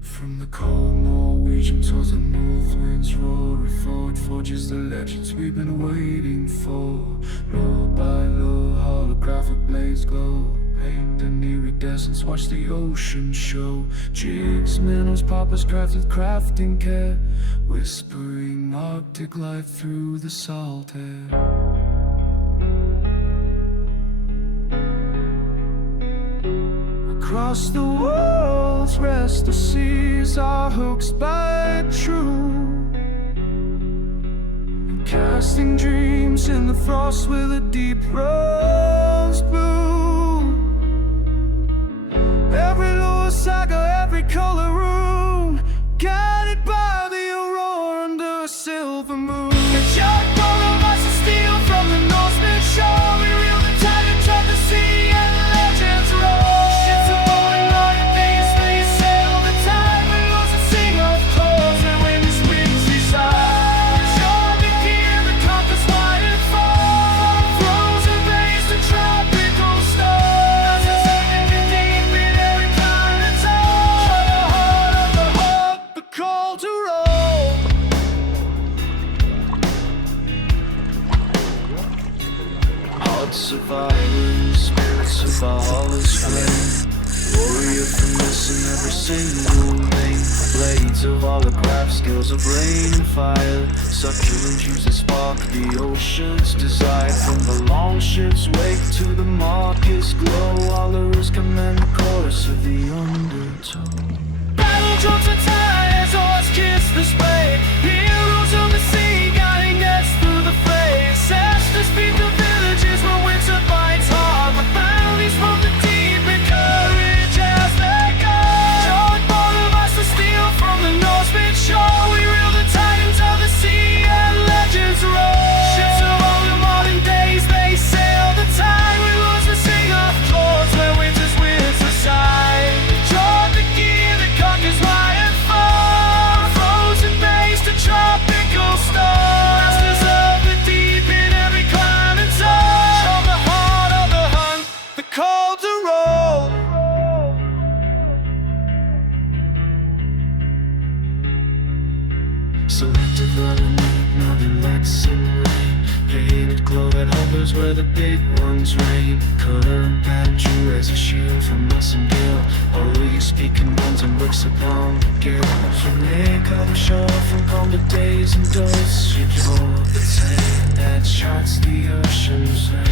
From the cold Norwegian towards the north winds roar, FJORD forges the legends we've been waiting for. Law by law, holographic blades glow, paint and iridescence, watch the ocean show. Jigs, minnows, poppers crafted with crafting care, whispering Arctic life through the salt air. Across the world's rest the seas, our hooks bite true, and casting dreams in the frost with a deep rose blue. Every lure saga, every color room, guided by the aurora under a silver moon. A tugboat of ice and steel from the Norseman shore, we reel the tide and tread the sea and legends roll. Survivors, spirits of Valhalla's flame, warrior from missing every single vein. Blades of holograph, skills of rain and fire, succulent juice that spark the ocean's desire. From the longship's wake to the market's glow, hollowers command the chorus of the undertow. Battle drums and tires, oars kiss the spray, heroes of the sea guiding nets through the fray. Ancestors feed the villages where winter bites hard, with bounties from the deep and courage as they go. Tugboat of ice and steel from the Norseman shore, we reel the titans of the sea and legends roll. Ships of all the modern days, they sail the tide, we lose the sing of chords where winter's winds aside. Draw the gear that conquers high and far, frozen base to tropical stars. Masters of the deep in every climb and zone, from the heart of the hunt, the call to roll. Selected learning, nothing lets in rain. Painted glow that hovers where the big ones reign. Cutter battery as a shield from us and Gil. Holy speaking ones and bricks upon the gale. From they cut shore from home to days and dust. You draw the chain that charts the ocean's red.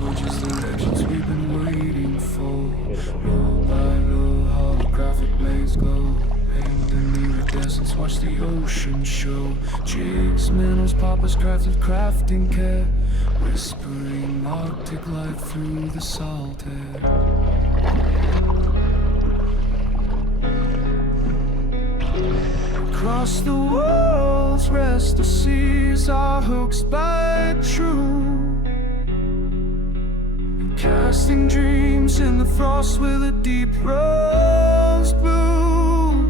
Forges the legends we've been waiting for. Law by law, holographic blades glow, paint and iridescence, watch the ocean show. Jigs, minnows, poppers crafted crafting care, whispering Arctic life through the salt air. Across the world's rest the seas, our hooks bite true, casting dreams in the frost with a deep rose blue.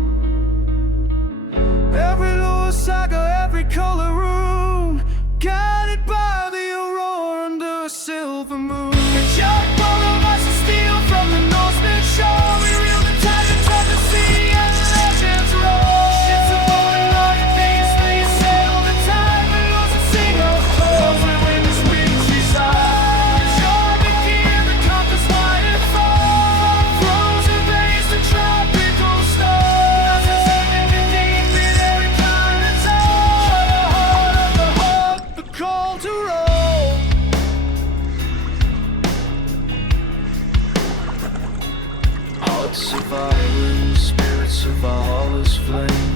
Every lure saga, every color room, guided by the aurora under a silver moon. A tugboat of ice and steel from the Norseman shore, we reel the tide and tread the sea and legends roll. Ships of all the Northern days, they sail the tide, we lose and sing of chords when winds winds reside. Tropical stars, deep in every climate zone, the heart of the call to roll. Hearts of iron, spirits of Valhalla's flame,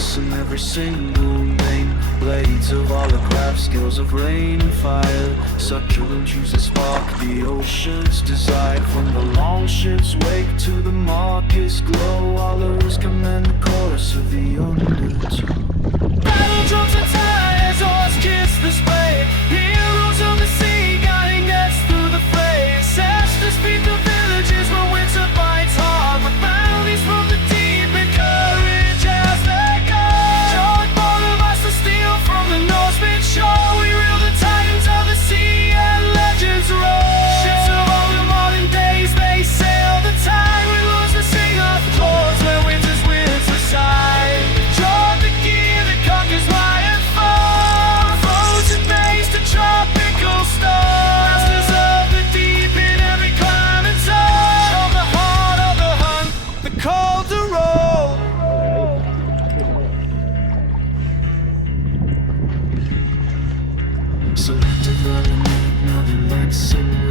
missing every single name. Blades of holograph, skills of rain and fire. Succulent use to spark the ocean's desire. From the longship's wake to the market's glow, hollers command the chorus of the undertow. Battle drums and tires, oars kiss the spray. Heroes of the sea, guiding nets through the fray. Ancestors feed the villages when winter bites hard. With bounties from the deep and courage as they go. Joined born of us to steal from the Norsemen's shore. We reel the titans of the sea and legends roll. Ships of all the modern days, they sail the tide. We lose the sing of claws where winter's winds reside. Draw the gear that conquers might and fall. Frozen bays to tropical storms. Masters of the deep in every climate zone. From the heart of the hunt, the call to roll. Selective learning, nothing like some rain.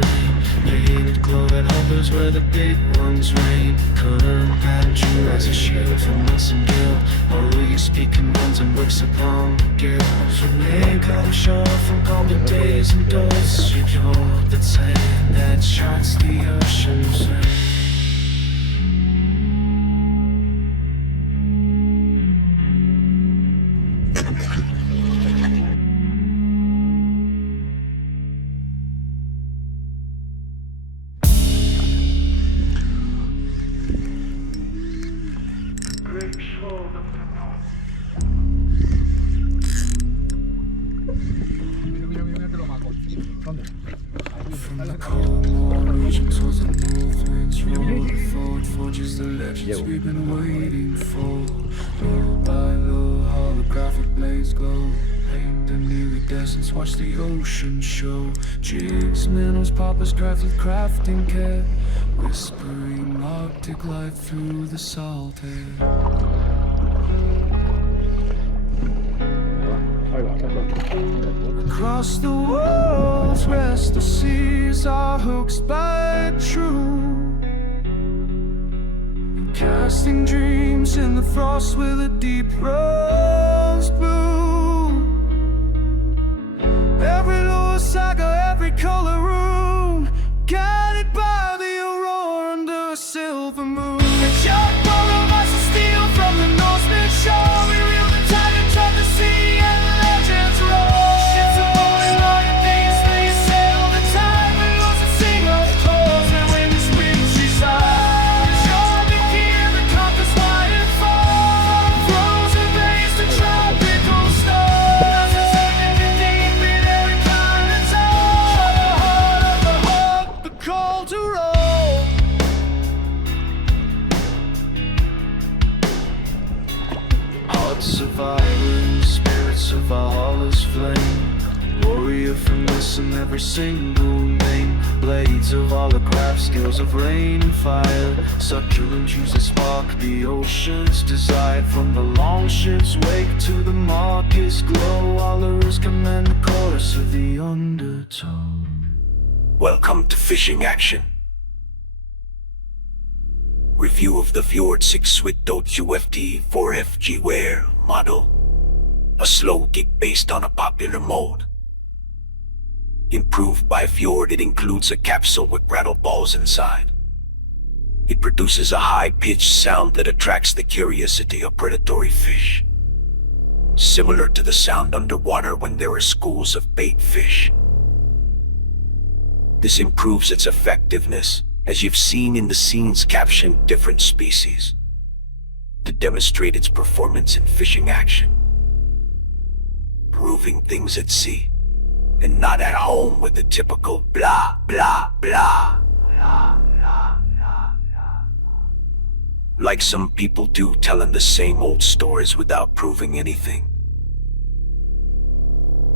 Painted glow that hovers where the big ones reign. Color and pattern true as a shield from us and guild. Or you speaking guns and bricks upon guild. From lake offshore, from golden days and dust. You hold the sand that charts the ocean's rain. From the cold war region towards the movements roll forward, forges the legends we've been waiting for. Little by little, holographic blades glow. Paint and iridescence, watch the ocean show. Jigs, minnows, poppers, craft with crafting care. Whispering Arctic life through the salt air. Across the world's restless seas, our hooks bite true. Casting dreams in the frost with a deep rose blue. Every lure saga, every color room, guided by the aurora under a silver moon. A sharp ball of ice and steel from the Norsemen's shore. We reel the titans of the sea and the legends roll. Surviving spirits of Valhalla's flame. Warrior from missing every single name. Blades of holograph, skills of rain and fire. Succulent use to spark the ocean's desire. From the longship's wake to the market's glow, hollers command the chorus of the undertow. Welcome to Fishing Action. Review of the FJORD FJL6304 FJL model. A slow gig based on a popular mode. Improved by FJORD, it includes a capsule with rattle balls inside. It produces a high-pitched sound that attracts the curiosity of predatory fish. Similar to the sound underwater when there are schools of bait fish. This improves its effectiveness, as you've seen in the scenes captioned different species, to demonstrate its performance in fishing action. Proving things at sea, and not at home with the typical blah, blah, blah. Like some people do, telling the same old stories without proving anything.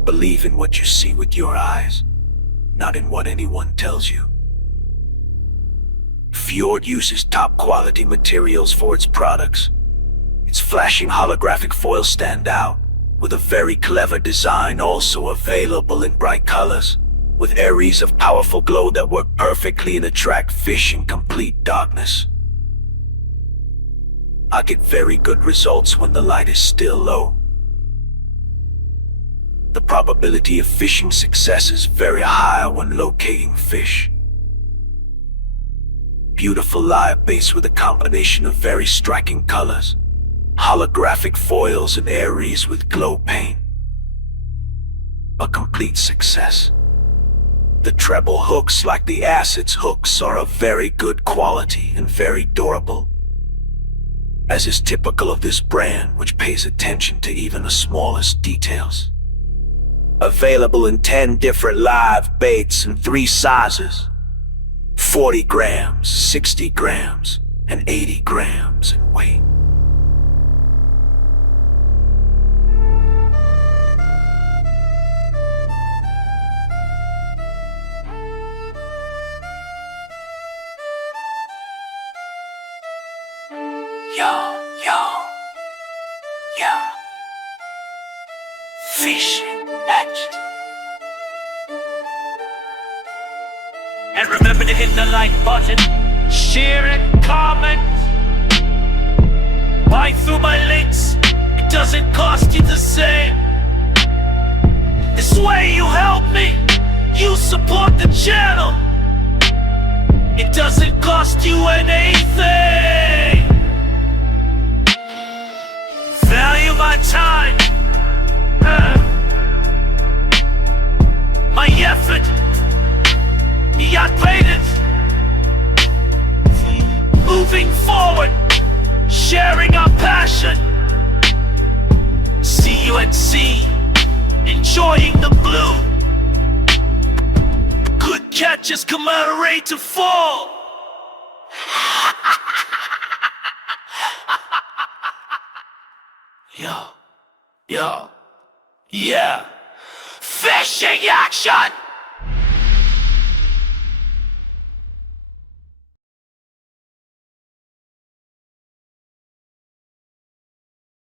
Believe in what you see with your eyes, not in what anyone tells you. FJORD uses top quality materials for its products. Its flashing holographic foils stand out, with a very clever design also available in bright colors, with areas of powerful glow that work perfectly and attract fish in complete darkness. I get very good results when the light is still low. The probability of fishing success is very high when locating fish. Beautiful live baits with a combination of very striking colors, holographic foils and aries with glow paint. A complete success. The treble hooks, like the acids hooks, are of very good quality and very durable, as is typical of this brand, which pays attention to even the smallest details. Available in 10 different live baits in 3 sizes: 40 grams, 60 grams, and 80 grams in weight. Yeah. Fishing action. And remember to hit the like button, share and comment. Buy through my links, it doesn't cost you the same. This way you help me, you support the channel. It doesn't cost you anything. Value my time, my effort. I paid it. Moving forward, sharing our passion. See you at sea, enjoying the blue. Good catches commemorate to fall. Yeah. Fishing action!